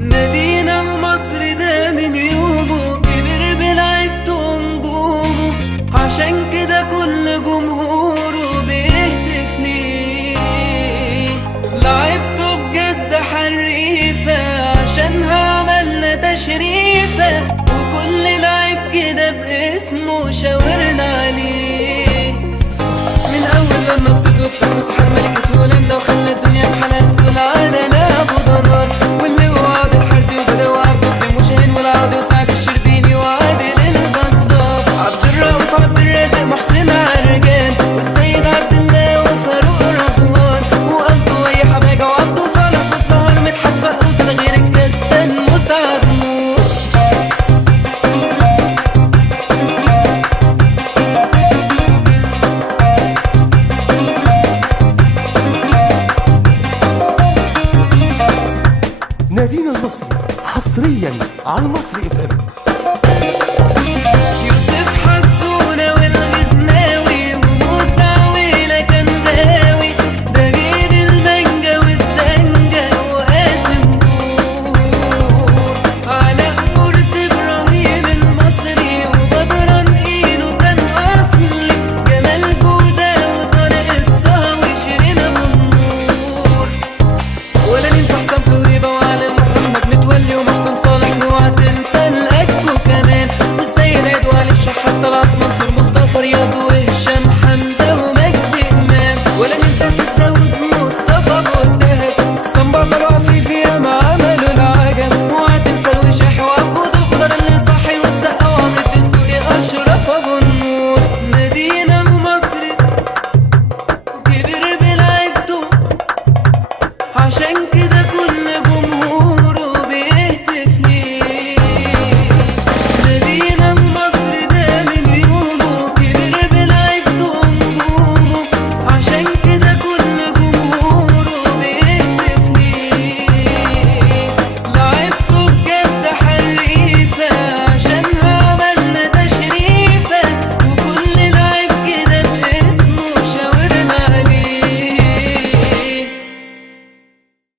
نادينا المصري ده من يومه كبر بلعبته ونجومه، عشان كده كل جمهوره بيهتف ليه. لعبته بجد حريفة عشانها عملنا تشريفة، وكل لعيب كده باسمه شاورنا عليه. من أول لما بتزوب شمس حر ملكة هولندا وخلى الدنيا بحالها تقول على لعبه دمار، واللي وعد الحردي وبدأ وعبد مسلم وشاهين والعودي وسعد الشربيني وعادل الجزار، عبد الرؤوف عبد الرازق محسن عرجان والسيد عبد الله وفاروق رضوان وقلبه ويا حباجة وعبده صالح والزهر مدحت فقوس غير الكاستان مسعد نور. نادينا المصري حصريا على المصري FM.